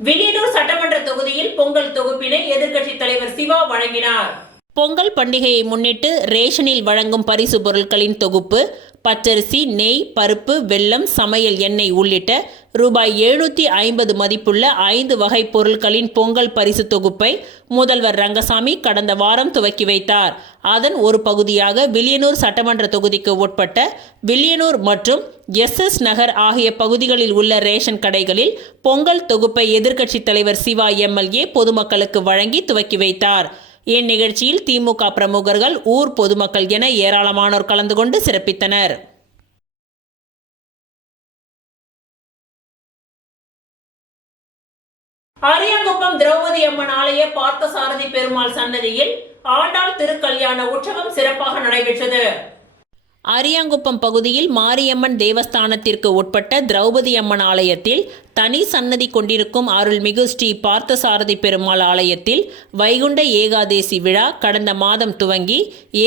வில்லியனூர் சட்டமன்ற தொகுதியில் பொங்கல் தொகுப்பினை எதிர்க்கட்சி தலைவர் சிவா வழங்கினார். பொங்கல் பண்டிகையை முன்னிட்டு ரேஷனில் வழங்கும் பரிசு பொருட்களின் தொகுப்பு பச்சரிசி, நெய், பருப்பு, வெல்லம், சமையல் எண்ணெய் உள்ளிட்ட ரூபாய் 750 மதிப்புள்ள 5 வகை பொருட்களின் பொங்கல் பரிசு தொகுப்பை முதல்வர் ரங்கசாமி கடந்த வாரம் துவக்கி வைத்தார். அதன் ஒரு பகுதியாக வில்லியனூர் சட்டமன்ற தொகுதிக்கு உட்பட்ட வில்லியனூர் மற்றும் SS நகர் ஆகிய பகுதிகளில் உள்ள ரேஷன் கடைகளில் பொங்கல் தொகுப்பை எதிர்க்கட்சி தலைவர் சிவா MLA பொதுமக்களுக்கு வழங்கி துவக்கி வைத்தார். இந்நிகழ்ச்சியில் திமுக பிரமுகர்கள், ஊர் பொதுமக்கள் என ஏராளமானோர் கலந்து கொண்டு சிறப்பித்தனர். அரியாங்குப்பம் திரௌபதி அம்மன் ஆலய பார்த்தசாரதி பெருமாள் சன்னதியில் ஆண்டாள் திருக்கல்யாண உற்சவம் சிறப்பாக நடைபெற்றது. அரியாங்குப்பம் பகுதியில் மாரியம்மன் தேவஸ்தானத்திற்கு உட்பட்ட திரௌபதி அம்மன் ஆலயத்தில் தனி சன்னதி கொண்டிருக்கும் அருள்மிகு ஸ்ரீ பார்த்தசாரதி பெருமாள் ஆலயத்தில் வைகுண்ட ஏகாதேசி விழா கடந்த மாதம் துவங்கி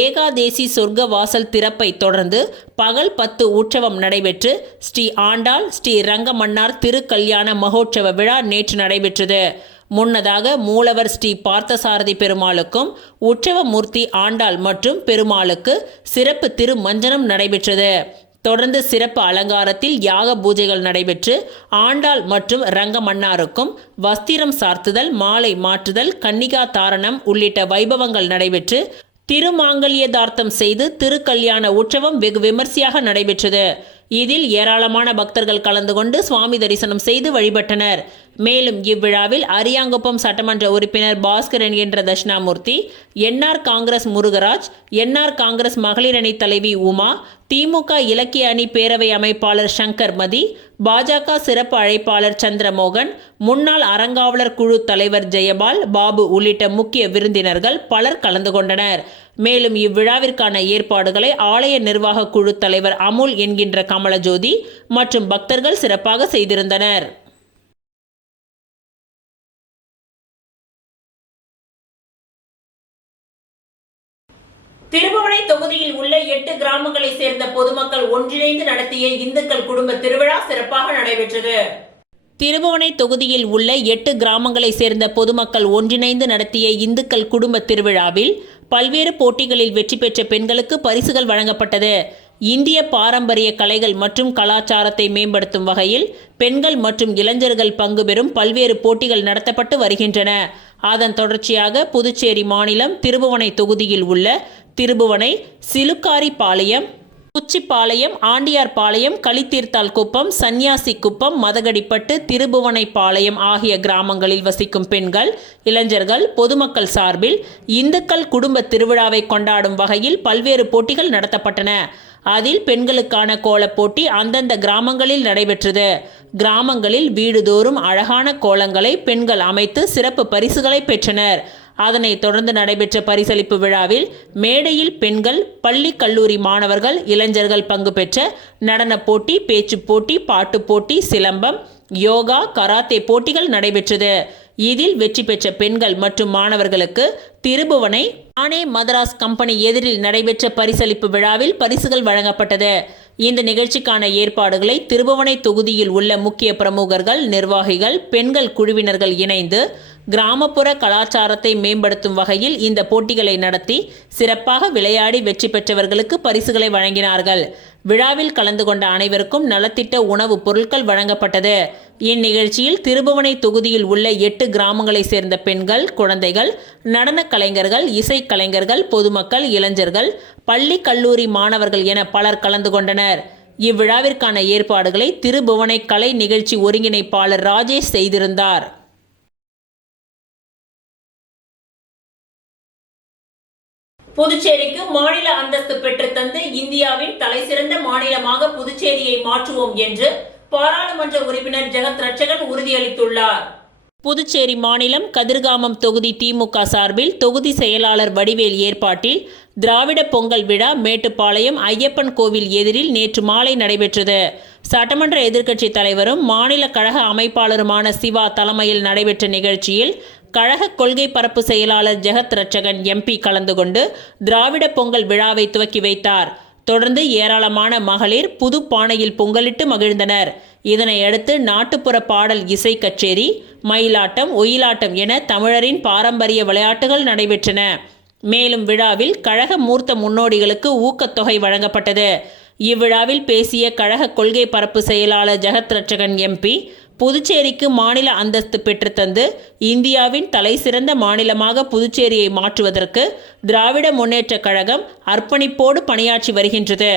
ஏகாதேசி சொர்க்க வாசல் திறப்பை தொடர்ந்து பகல் 10 உற்சவம் நடைபெற்று ஸ்ரீ ஆண்டாள் ஸ்ரீ ரங்கமன்னார் திருக்கல்யாண மகோற்சவ விழா நேற்று நடைபெற்றது. முன்னதாக மூலவர் ஸ்ரீ பார்த்தசாரதி பெருமாளுக்கும் உற்சவமூர்த்தி ஆண்டாள் மற்றும் பெருமாளுக்கு சிறப்பு திருமஞ்சனம் நடைபெற்றது. தொடர்ந்து சிறப்பு அலங்காரத்தில் யாக பூஜைகள் நடைபெற்று ஆண்டாள் மற்றும் ரங்கமன்னாருக்கும் வஸ்திரம் சார்த்துதல், மாலை மாற்றுதல், கன்னிகா தாரணம் உள்ளிட்ட வைபவங்கள் நடைபெற்று திருமாங்கல்யதார்த்தம் செய்து திருக்கல்யாண உற்சவம் வெகு விமர்சையாக நடைபெற்றது. இதில் ஏராளமான பக்தர்கள் கலந்து கொண்டு சுவாமி தரிசனம் செய்து வழிபட்டனர். மேலும் இவ்விழாவில் அரியாங்குப்பம் சட்டமன்ற உறுப்பினர் பாஸ்கரன் என்ற தட்சிணாமூர்த்தி, NR காங்கிரஸ் முருகராஜ், NR காங்கிரஸ் மகளிர் அணி தலைவி உமா, திமுக இலக்கிய அணி பேரவை அமைப்பாளர் சங்கர் மதி, பாஜக சிறப்பு அழைப்பாளர் சந்திரமோகன், முன்னாள் அறங்காவலர் குழு தலைவர் ஜெயபால், பாபு உள்ளிட்ட முக்கிய விருந்தினர்கள் பலர் கலந்து கொண்டனர். மேலும் இவ்விழாவிற்கான ஏற்பாடுகளை ஆலய நிர்வாக குழு தலைவர் அமுல் என்கின்ற கமலஜோதி மற்றும் பக்தர்கள் சிறப்பாக செய்திருந்தனர். திருபுவனை தொகுதியில் உள்ள 8 கிராமங்களை சேர்ந்த பொதுமக்கள் ஒன்றிணைந்து நடத்திய இந்துக்கள் குடும்ப திருவிழா சிறப்பாக நடைபெற்றது. திருபுவனை தொகுதியில் உள்ள 8 கிராமங்களை சேர்ந்த பொதுமக்கள் ஒன்றிணைந்து நடத்திய இந்துக்கள் குடும்ப திருவிழாவில் பல்வேறு போட்டிகளில் வெற்றி பெற்ற பெண்களுக்கு பரிசுகள் வழங்கப்பட்டது. இந்திய பாரம்பரிய கலைகள் மற்றும் கலாச்சாரத்தை மேம்படுத்தும் வகையில் பெண்கள் மற்றும் இளைஞர்கள் பங்கு பெறும் பல்வேறு போட்டிகள் நடத்தப்பட்டு வருகின்றன. அதன் தொடர்ச்சியாக புதுச்சேரி மாநிலம் திருபுவனை தொகுதியில் உள்ள திருபுவனை, சிலுக்காரிபாளையம், குச்சிப்பாளையம், ஆண்டியார்பாளையம், களித்தீர்த்தால் குப்பம், சன்னியாசி குப்பம், மதகடிப்பட்டு, திருபுவனைப்பாளையம் ஆகிய கிராமங்களில் வசிக்கும் பெண்கள், இளைஞர்கள், பொதுமக்கள் சார்பில் இந்துக்கள் குடும்ப திருவிழாவை கொண்டாடும் வகையில் பல்வேறு போட்டிகள் நடத்தப்பட்டன. அதில் பெண்களுக்கான கோலப் போட்டி அந்தந்த கிராமங்களில் நடைபெற்றது. கிராமங்களில் வீடுதோறும் அழகான கோலங்களை பெண்கள் அமைத்து சிறப்பு பரிசுகளை பெற்றனர். அதனைத் தொடர்ந்து நடைபெற்ற பரிசளிப்பு விழாவில் மேடையில் பெண்கள், பள்ளி கல்லூரி மாணவர்கள், இளைஞர்கள் பங்கு பெற்ற நடனப் போட்டி, பேச்சுப் போட்டி, பாட்டுப் போட்டி, சிலம்பம், யோகா, கராத்தே போட்டிகள் நடைபெற்றது. இதில் வெற்றி பெற்ற பெண்கள் மற்றும் மாணவர்களுக்கு திருபுவனை ஆனே மதராஸ் கம்பெனி எதிரில் நடைபெற்ற பரிசளிப்பு விழாவில் பரிசுகள் வழங்கப்பட்டது. இந்த நிகழ்ச்சிக்கான ஏற்பாடுகளை திருபுவனை தொகுதியில் உள்ள முக்கிய பிரமுகர்கள், நிர்வாகிகள், பெண்கள் குழுவினர்கள் இணைந்து கிராமப்புற கலாச்சாரத்தை மேம்படுத்தும் வகையில் இந்த போட்டிகளை நடத்தி சிறப்பாக விளையாடி வெற்றி பெற்றவர்களுக்கு பரிசுகளை வழங்கினார்கள். விழாவில் கலந்து கொண்ட அனைவருக்கும் நலத்திட்ட உணவுப் பொருட்கள் வழங்கப்பட்டது. இந்நிகழ்ச்சியில் திருபுவனை தொகுதியில் உள்ள 8 கிராமங்களை சேர்ந்த பெண்கள், குழந்தைகள், நடனக் கலைஞர்கள், இசைக் கலைஞர்கள், பொதுமக்கள், இளைஞர்கள், பள்ளி கல்லூரி மாணவர்கள் என பலர் கலந்து கொண்டனர். இவ்விழாவிற்கான ஏற்பாடுகளை திருபுவனை கலை நிகழ்ச்சி ஒருங்கிணைப்பாளர் ராஜேஷ் செய்திருந்தார். புதுச்சேரிக்கு மாநில அந்தஸ்து பெற்று தந்து இந்தியாவின் தலைசிறந்த மாநிலமாக புதுச்சேரியை மாற்றுவோம் என்று பாராளுமன்ற உறுப்பினர் ஜெகத் ரட்சகன் உறுதியளித்துள்ளார். புதுச்சேரி மாநிலம் கதிர்காமம் தொகுதி திமுக சார்பில் தொகுதி செயலாளர் வடிவேல் ஏற்பாட்டில் திராவிட பொங்கல் விழா மேட்டுப்பாளையம் ஐயப்பன் கோவில் எதிரில் நேற்று மாலை நடைபெற்றது. சட்டமன்ற எதிர்க்கட்சி தலைவரும் மாநில கழக அமைப்பாளருமான சிவா தலைமையில் நடைபெற்ற நிகழ்ச்சியில் கழக கொள்கை பரப்பு செயலாளர் ஜெகத் ரட்சகன் MP கலந்து கொண்டு திராவிட பொங்கல் விழாவை துவக்கி வைத்தார். தொடர்ந்து ஏராளமான மகளிர் புது பானையில் பொங்கலிட்டு மகிழ்ந்தனர். இதனையடுத்து நாட்டுப்புற பாடல் இசை கச்சேரி, மயிலாட்டம், ஒயிலாட்டம் என தமிழரின் பாரம்பரிய விளையாட்டுகள் நடைபெற்றன. மேலும் விழாவில் கழக மூர்த்த முன்னோடிகளுக்கு ஊக்கத்தொகை வழங்கப்பட்டது. இவ்விழாவில் பேசிய கழக கொள்கை பரப்பு செயலாளர் ஜெகத் ரட்சகன் MP, புதுச்சேரிக்கு மாநில அந்தஸ்து பெற்றுத்தந்து இந்தியாவின் தலைசிறந்த மாநிலமாக புதுச்சேரியை மாற்றுவதற்கு திராவிட முன்னேற்றக் கழகம் அர்ப்பணிப்போடு பணியாற்றி வருகின்றது.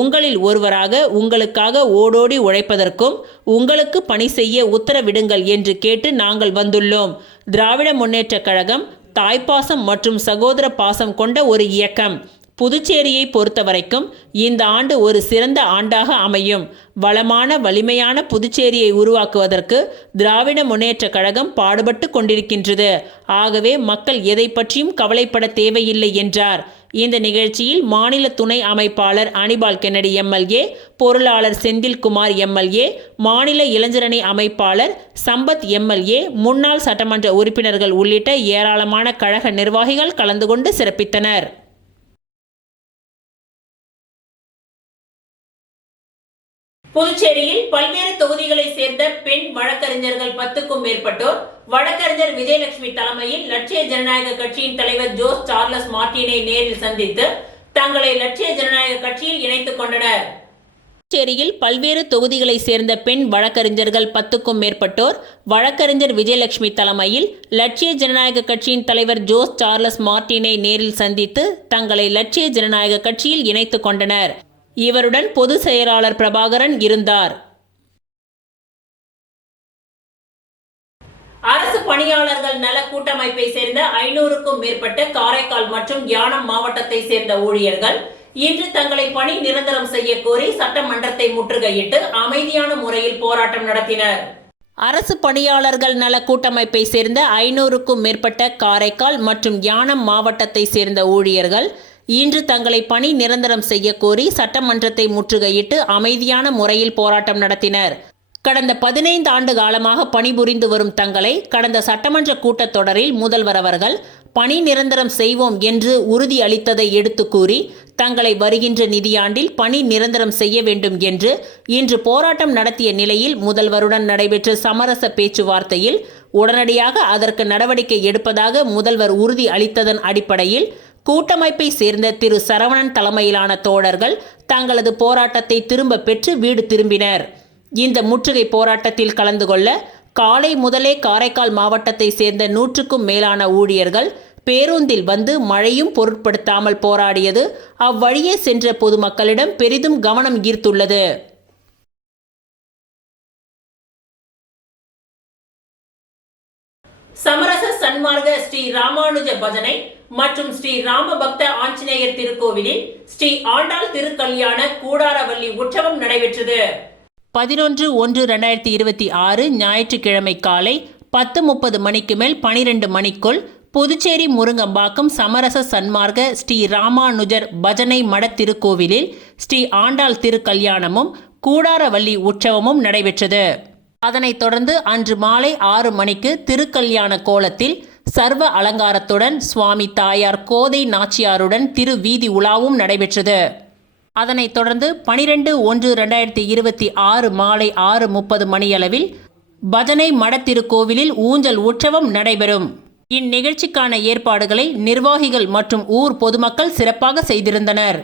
உங்களில் ஒருவராக உங்களுக்காக ஓடோடி உழைப்பதற்கும் உங்களுக்கு பணி செய்ய உத்தரவிடுங்கள் என்று கேட்டு நாங்கள் வந்துள்ளோம். திராவிட முன்னேற்றக் கழகம் தாய்ப்பாசம் மற்றும் சகோதர பாசம் கொண்ட ஒரு இயக்கம். புதுச்சேரியை பொறுத்தவரைக்கும் இந்த ஆண்டு ஒரு சிறந்த ஆண்டாக அமையும். வளமான வலிமையான புதுச்சேரியை உருவாக்குவதற்கு திராவிட முன்னேற்றக் கழகம் பாடுபட்டு கொண்டிருக்கின்றது. ஆகவே மக்கள் எதை பற்றியும் கவலைப்பட தேவையில்லை என்றார். இந்த நிகழ்ச்சியில் மாநில துணை அமைப்பாளர் அனிபால் கென்னடி MLA, பொருளாளர் செந்தில்குமார் MLA, மாநில இளைஞரணி அமைப்பாளர் சம்பத் MLA, முன்னாள் சட்டமன்ற உறுப்பினர்கள் உள்ளிட்ட ஏராளமான கழக நிர்வாகிகள் கலந்து கொண்டு சிறப்பித்தனர். புதுச்சேரியில் பல்வேறு தொகுதிகளை சேர்ந்த பெண் வழக்கறிஞர்கள் 10க்கும் மேற்பட்டோர் வழக்கறிஞர் விஜயலட்சுமி தலைமையில் லட்சிய ஜனநாயக கட்சியின் தலைவர் ஜோஸ் சார்லஸ் மார்டினை நேரில் சந்தித்து தங்களை லட்சிய ஜனநாயக கட்சியில் இணைத்துக் கொண்டனர். புதுச்சேரியில் பல்வேறு தொகுதிகளை சேர்ந்த பெண் வழக்கறிஞர்கள் 10க்கும் மேற்பட்டோர் வழக்கறிஞர் விஜயலட்சுமி தலைமையில் லட்சிய ஜனநாயக கட்சியின் தலைவர் ஜோஸ் சார்லஸ் மார்டினை நேரில் சந்தித்து தங்களை லட்சிய ஜனநாயக கட்சியில் இணைத்துக் கொண்டனர். இவருடன் பொதுச் செயலாளர் பிரபாகரன் இருந்தார். அரசு பணியாளர்கள் நல கூட்டமைப்பை சேர்ந்த 500க்கும் மேற்பட்ட காரைக்கால் மற்றும் யானம் மாவட்டத்தை சேர்ந்த ஊழியர்கள் இன்று தங்களை பணி நிரந்தரம் செய்ய கோரி சட்டமன்றத்தை முற்றுகையிட்டு அமைதியான முறையில் போராட்டம் நடத்தினர். அரசு பணியாளர்கள் நல கூட்டமைப்பை சேர்ந்த 500க்கும் மேற்பட்ட காரைக்கால் மற்றும் யானம் மாவட்டத்தை சேர்ந்த ஊழியர்கள் இன்று தங்களை பணி நிரந்தரம் செய்ய கோரி சட்டமன்றத்தை முற்றுகையிட்டு அமைதியான முறையில் போராட்டம் நடத்தினர். கடந்த 15 ஆண்டு காலமாக பணிபுரிந்து வரும் தங்களை கடந்த சட்டமன்ற கூட்டத்தொடரில் முதல்வர் அவர்கள் பணி நிரந்தரம் செய்வோம் என்று உறுதி அளித்ததை எடுத்து கூறி தங்களை வருகின்ற நிதியாண்டில் பணி நிரந்தரம் செய்ய வேண்டும் என்று இன்று போராட்டம் நடத்திய நிலையில் முதல்வருடன் நடைபெற்ற சமரச பேச்சுவார்த்தையில் உடனடியாக அதற்கு நடவடிக்கை எடுப்பதாக முதல்வர் உறுதி அளித்ததன் அடிப்படையில் கூட்டமைப்பை சேர்ந்த திரு சரவணன் தலைமையிலான தோழர்கள் தங்களது போராட்டத்தை திரும்ப பெற்று வீடு திரும்பினர். இந்த முற்றுகை போராட்டத்தில் கலந்து கொள்ள காலை முதலே காரைக்கால் மாவட்டத்தை சேர்ந்த 100க்கும் மேலான ஊழியர்கள் பேருந்தில் வந்து மழையும் பொருட்படுத்தாமல் போராடியது அவ்வழியே சென்ற பொதுமக்களிடம் பெரிதும் கவனம் ஈர்த்துள்ளது. சமரச சன்மார்க்க ஸ்ரீ ராமானுஜ பஜனை மற்றும் ஸ்ரீ ராமபக்த ஆஞ்சநேயர் திருக்கோவிலில் ஸ்ரீ ஆண்டாள் திருக்கல்யாண கூடாரவள்ளி உற்சவம் நடைபெற்றது. 11/1/2026 ஞாயிற்றுக்கிழமை காலை 10:30 மணிக்கு மேல் 12 மணிக்குள் புதுச்சேரி முருங்கம்பாக்கம் சமரச சன்மார்க்க ஸ்ரீ ராமானுஜர் பஜனை மட திருக்கோவிலில் ஸ்ரீ ஆண்டாள் திருக்கல்யாணமும் கூடாரவள்ளி உற்சவமும் நடைபெற்றது. அதனைத் தொடர்ந்து அன்று மாலை 6 மணிக்கு திருக்கல்யாண கோலத்தில் சர்வ அலங்காரத்துடன் சுவாமி தாயார் கோதை நாச்சியாருடன் திரு வீதி உலாவும் நடைபெற்றது. அதனைத் தொடர்ந்து 12/1/2026 மாலை 6:30 மணியளவில் பஜனை மட திருக்கோவிலில் ஊஞ்சல் உற்சவம் நடைபெறும். இந்நிகழ்ச்சிக்கான ஏற்பாடுகளை நிர்வாகிகள் மற்றும் ஊர் பொதுமக்கள் சிறப்பாக செய்திருந்தனர்.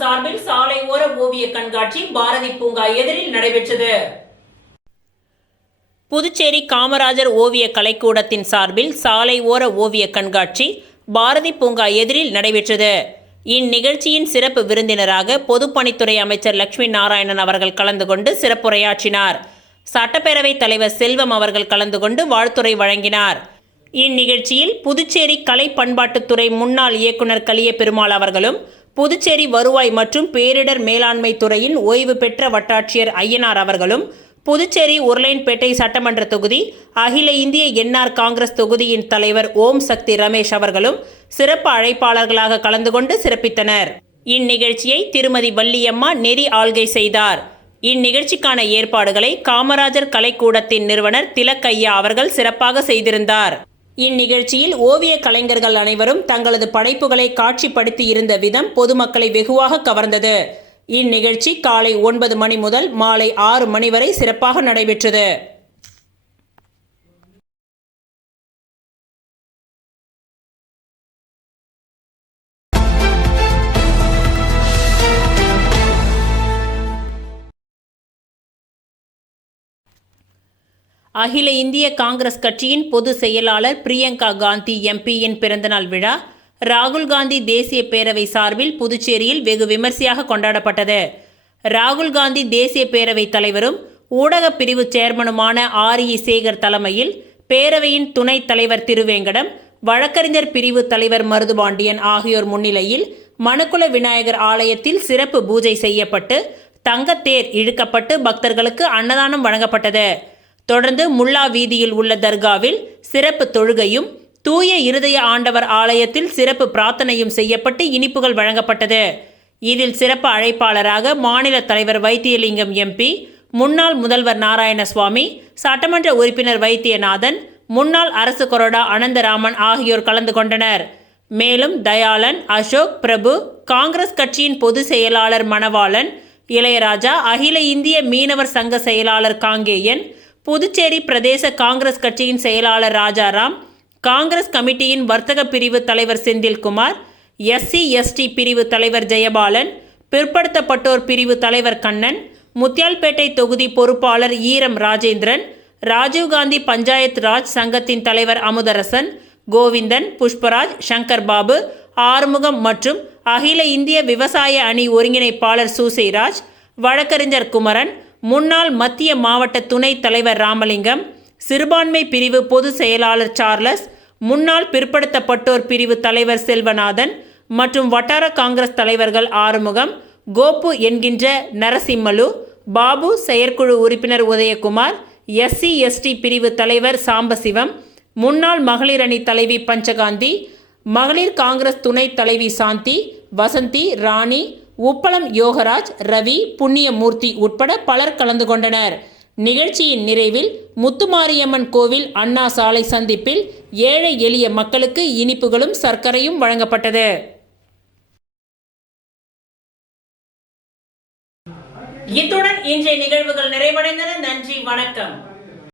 சார்பில் சாலை ஓர ஓவிய கண்காட்சி பாரதி பூங்கா எதிரில் நடைபெற்றது. புதுச்சேரி காமராஜர் ஓவிய கலைக்கூடத்தின் சார்பில் சாலை ஓர ஓவிய கண்காட்சி பாரதி பூங்கா எதிரில் நடைபெற்றது. இந்நிகழ்ச்சியின் சிறப்பு விருந்தினராக பொதுப்பணித்துறை அமைச்சர் லட்சுமி நாராயணன் அவர்கள் கலந்து கொண்டு சிறப்புரையாற்றினார். சட்டப்பேரவைத் தலைவர் செல்வம் அவர்கள் கலந்து கொண்டு வாழ்த்துரை வழங்கினார். இந்நிகழ்ச்சியில் புதுச்சேரி கலை பண்பாட்டுத்துறை முன்னாள் இயக்குநர் கலிய பெருமாள் அவர்களும், புதுச்சேரி வருவாய் மற்றும் பேரிடர் மேலாண்மை துறையின் ஓய்வு பெற்ற வட்டாட்சியர் ஐயனார் அவர்களும், புதுச்சேரி உருளையன்பேட்டை சட்டமன்ற தொகுதி அகில இந்திய என்ஆர் காங்கிரஸ் தொகுதியின் தலைவர் ஓம் சக்தி ரமேஷ் அவர்களும் சிறப்பு அழைப்பாளர்களாக கலந்து கொண்டு சிறப்பித்தனர். இந்நிகழ்ச்சியை திருமதி வள்ளியம்மா நெறி ஆள்கை செய்தார். இந்நிகழ்ச்சிக்கான ஏற்பாடுகளை காமராஜர் கலைக்கூடத்தின் நிறுவனர் திலக் ஐயா அவர்கள் சிறப்பாக செய்திருந்தார். இந்நிகழ்ச்சியில் ஓவிய கலைஞர்கள் அனைவரும் தங்களது படைப்புகளை காட்சிப்படுத்தி இருந்த விதம் பொதுமக்களை வெகுவாக கவர்ந்தது. இந்நிகழ்ச்சி காலை 9 மணி முதல் மாலை 6 மணி வரை சிறப்பாக நடைபெற்றது. அகில இந்திய காங்கிரஸ் கட்சியின் பொதுச் செயலாளர் பிரியங்கா காந்தி எம்பியின் பிறந்தநாள் விழா ராகுல் காந்தி தேசிய பேரவை சார்பில் புதுச்சேரியில் வெகு விமர்சையாக கொண்டாடப்பட்டது. ராகுல் காந்தி தேசிய பேரவை தலைவரும் ஊடகப் பிரிவு சேர்மனுமான ஆர்இ சேகர் தலைமையில் பேரவையின் துணைத் தலைவர் திருவேங்கடம், வழக்கறிஞர் பிரிவு தலைவர் மருதுபாண்டியன் ஆகியோர் முன்னிலையில் மனுக்குல விநாயகர் ஆலயத்தில் சிறப்பு பூஜை செய்யப்பட்டு தங்கத்தேர் இழுக்கப்பட்டு பக்தர்களுக்கு அன்னதானம் வழங்கப்பட்டது. தொடர்ந்து முல்லா வீதியில் உள்ள தர்காவில் சிறப்பு தொழுகையும், தூய இருதய ஆண்டவர் ஆலயத்தில் சிறப்பு பிரார்த்தனையும் செய்யப்பட்டு இனிப்புகள் வழங்கப்பட்டது. இதில் சிறப்பு அழைப்பாளராக மாநில தலைவர் வைத்தியலிங்கம் எம்பி, முன்னாள் முதல்வர் நாராயணசுவாமி, சட்டமன்ற உறுப்பினர் வைத்தியநாதன், முன்னாள் அரசு கொறடா அனந்தராமன் ஆகியோர் கலந்து கொண்டனர். மேலும் தயாளன், அசோக், பிரபு, காங்கிரஸ் கட்சியின் பொதுச் செயலாளர் மணவாளன், இளையராஜா, அகில இந்திய மீனவர் சங்க செயலாளர் காங்கேயன், புதுச்சேரி பிரதேச காங்கிரஸ் கட்சியின் செயலாளர் ராஜாராம், காங்கிரஸ் கமிட்டியின் வர்த்தக பிரிவு தலைவர் செந்தில்குமார், SC/ST பிரிவு தலைவர் ஜெயபாலன், பிற்படுத்தப்பட்டோர் பிரிவு தலைவர் கண்ணன், முத்தியால்பேட்டை தொகுதி பொறுப்பாளர் ஈரம் ராஜேந்திரன், ராஜீவ்காந்தி பஞ்சாயத் ராஜ் சங்கத்தின் தலைவர் அமுதரசன், கோவிந்தன், புஷ்பராஜ், சங்கர் பாபு, ஆறுமுகம் மற்றும் அகில இந்திய விவசாய அணி ஒருங்கிணைப்பாளர் சூசைராஜ், வழக்கறிஞர் குமரன், முன்னாள் மத்திய மாவட்ட துணைத் தலைவர் ராமலிங்கம், சிறுபான்மை பிரிவு பொதுச் செயலாளர் சார்லஸ், முன்னாள் பிற்படுத்தப்பட்டோர் பிரிவு தலைவர் செல்வநாதன் மற்றும் வட்டார காங்கிரஸ் தலைவர்கள் ஆறுமுகம், கோப்பு என்கின்ற நரசிம்மலு, பாபு, செயற்குழு உறுப்பினர் உதயகுமார், SC/ST பிரிவு தலைவர் சாம்பசிவம், முன்னாள் மகளிர் அணி தலைவி பஞ்சகாந்தி, மகளிர் காங்கிரஸ் துணைத் தலைவி சாந்தி, வசந்தி, ராணி, உப்பளம் யோகராஜ், ரவி, புண்ணியமூர்த்தி உட்பட பலர் கலந்து கொண்டனர். நிகழ்ச்சியின் நிறைவில் முத்துமாரியம்மன் கோவில் அண்ணா சாலை சந்திப்பில் ஏழை எளிய மக்களுக்கு இனிப்புகளும் சர்க்கரையும் வழங்கப்பட்டது. இத்துடன் இன்றைய நிகழ்வுகள் நிறைவடைந்தன. நன்றி, வணக்கம்.